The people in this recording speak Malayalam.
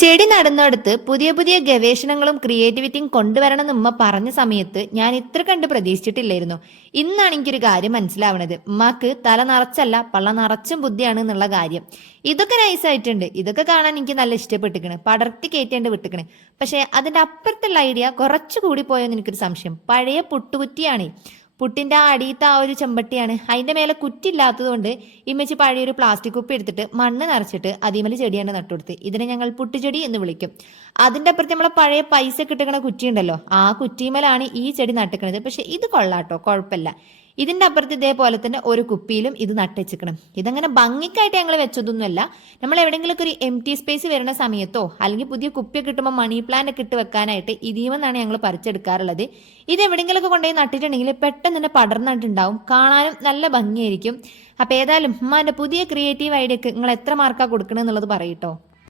ചെടി നടുന്നിടത്ത് പുതിയ പുതിയ ഗവേഷണങ്ങളും ക്രിയേറ്റിവിറ്റിയും കൊണ്ടുവരണം എന്ന് ഉമ്മ പറഞ്ഞ സമയത്ത് ഞാൻ ഇത്ര കണ്ട് പ്രതീക്ഷിച്ചിട്ടില്ലായിരുന്നു. ഇന്നാണ് എനിക്കൊരു കാര്യം മനസ്സിലാവണത്. ഉമ്മാക്ക് തല നിറച്ചല്ല പള്ള നിറച്ചും ബുദ്ധിയാണ് എന്നുള്ള കാര്യം. ഇതൊക്കെ നൈസായിട്ടുണ്ട്, ഇതൊക്കെ കാണാൻ എനിക്ക് നല്ല ഇഷ്ടപ്പെട്ടിക്കണ്, പടർത്തി കയറ്റേണ്ടി വിട്ടിക്കണ്. പക്ഷെ അതിന്റെ അപ്പുറത്തുള്ള ഐഡിയ കുറച്ചുകൂടി പോയെന്ന് എനിക്കൊരു സംശയം. പഴയ പുട്ടുകുറ്റിയാണ്, പുട്ടിന്റെ ആ അടിയത്തെ ആ ഒരു ചെമ്പട്ടിയാണ്. അതിന്റെ മേലെ കുറ്റില്ലാത്തത് കൊണ്ട് ഇമ്മച്ചി പഴയൊരു പ്ലാസ്റ്റിക് കുപ്പി എടുത്തിട്ട് മണ്ണ് നിറച്ചിട്ട് അതിമേൽ ചെടിയാണ് നട്ടുകൊടുത്ത്. ഇതിനെ ഞങ്ങൾ പുട്ടുചെടി എന്ന് വിളിക്കും. അതിന്റെ അപ്പുറത്ത് നമ്മളെ പഴയ പൈസ കിട്ടുന്ന കുറ്റി ഉണ്ടല്ലോ, ആ കുറ്റിമേലാണ് ഈ ചെടി നട്ടിക്കണത്. പക്ഷെ ഇത് കൊള്ളാട്ടോ, കുഴപ്പമില്ല. ഇതിന്റെ അപ്പുറത്ത് ഇതേപോലെ തന്നെ ഒരു കുപ്പിയിലും ഇത് നട്ടുവെച്ചിക്കണം. ഇതങ്ങനെ ഭംഗിക്കായിട്ട് ഞങ്ങൾ വെച്ചതൊന്നുമല്ല. നമ്മൾ എവിടെയെങ്കിലും ഒരു എം ടി സ്പേസ് വരുന്ന സമയത്തോ അല്ലെങ്കിൽ പുതിയ കുപ്പിയൊക്കെ കിട്ടുമ്പോൾ മണി പ്ലാന്റ് ഒക്കെ ഇട്ട് വെക്കാനായിട്ട് ഇതിമെന്നാണ് ഞങ്ങൾ പറിച്ചെടുക്കാറുള്ളത്. ഇത് എവിടെയെങ്കിലുമൊക്കെ കൊണ്ടുപോയി നട്ടിട്ടുണ്ടെങ്കിൽ പെട്ടെന്ന് തന്നെ പടർന്നിട്ടുണ്ടാവും, കാണാനും നല്ല ഭംഗിയായിരിക്കും. അപ്പൊ ഏതായാലും ഉമ്മാന്റെ പുതിയ ക്രിയേറ്റീവ് ഐഡിയക്ക് നിങ്ങൾ എത്ര മാർക്കാ കൊടുക്കണമെന്നുള്ളത് പറയട്ടോ.